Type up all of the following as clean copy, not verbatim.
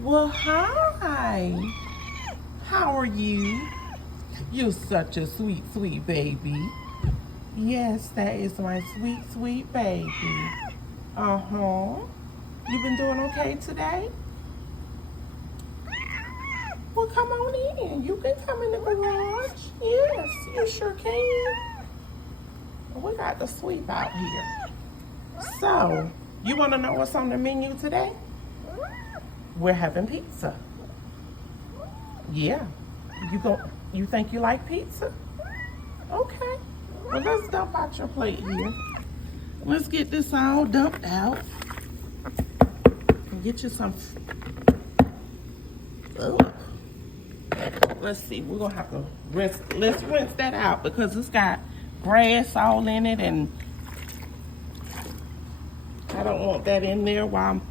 Well, hi. How are you? You're such a sweet, sweet baby. Yes, that is my sweet, sweet baby. Uh-huh. You been doing okay today? Well, come on in. You can come in the garage. Yes, you sure can. We got the sweep out here. So, you want to know what's on the menu today? We're having pizza. Yeah. You think you like pizza? Okay. Well, let's dump out your plate here. Let's get this all dumped out. And get you some. Oh. Let's see. We're gonna have to rinse. Let's rinse that out because it's got grass all in it, and I don't want that in there while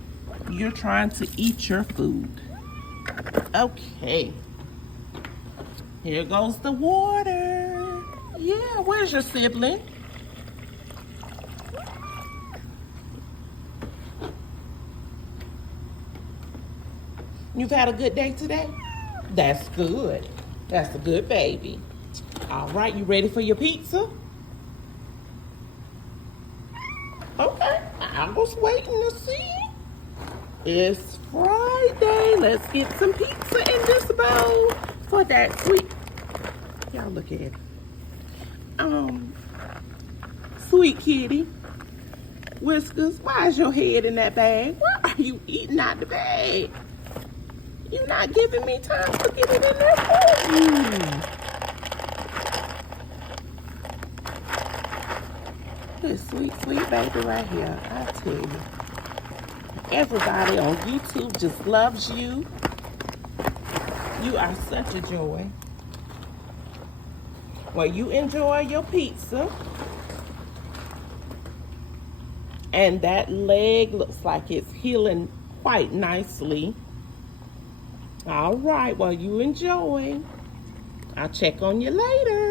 you're trying to eat your food. Okay. Here goes the water. Yeah, where's your sibling? You've had a good day today? That's good. That's a good baby. All right, you ready for your pizza? Okay, I was waiting to see. It's Friday. Let's get some pizza in this bowl for that sweet. Y'all look at it. Sweet kitty. Whiskers, why is your head in that bag? Why are you eating out the bag? You're not giving me time to get it in there for you. This sweet, sweet baby right here, I tell you. Everybody on YouTube just loves you. You are such a joy. Well, you enjoy your pizza. And that leg looks like it's healing quite nicely. All right, well, you enjoy. I'll check on you later.